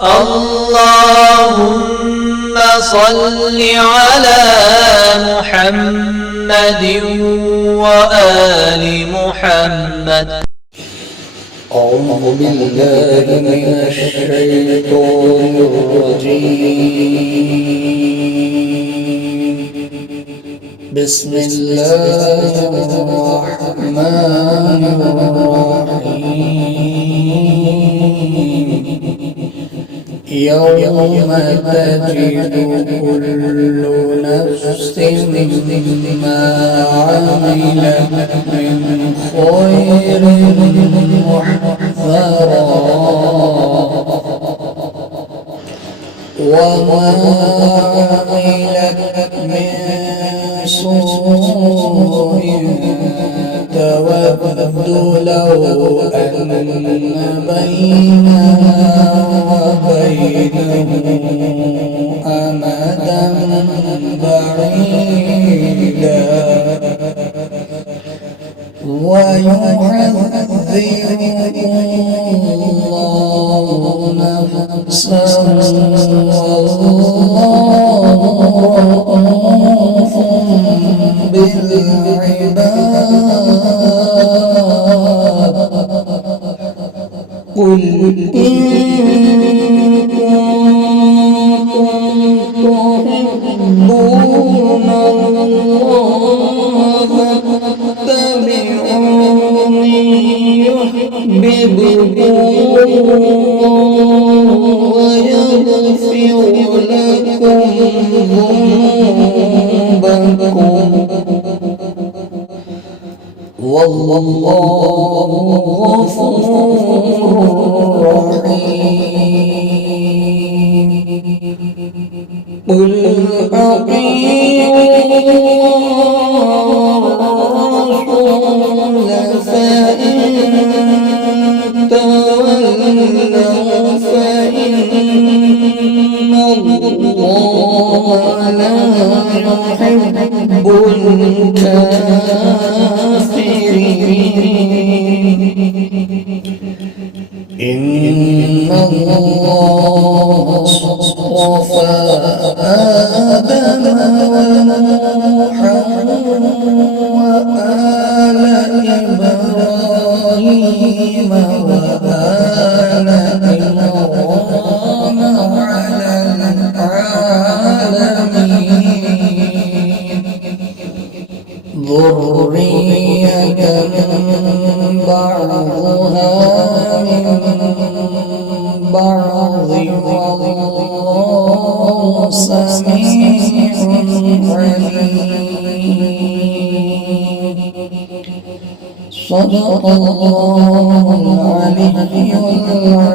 اللهم صل على محمد وآل محمد. أعوذ بالله من الشيطان الرجيم. بسم الله الرحمن الرحيم. يوم تجد كل نفس ما عملت من خير محضرا وما عملت من سوء تود لو أن بينها وبينه أمدا بعيدا ويحذركم الله نفسه والله رءوف بالعباد. قل إن تحبون الله فاتبعوني يحببكم ويغفر لكم ذنوبكم والله غفور رحيم. قل أطيعوا الرسول فإن تولوا فإن الله لا يحب الكافرين. إن الله اصطفى آدم ونوحا وآل إبراهيم وآل عمران على العالمين ذرية بعضها من بعض والله سميع عليم. صدق الله العلي العظيم.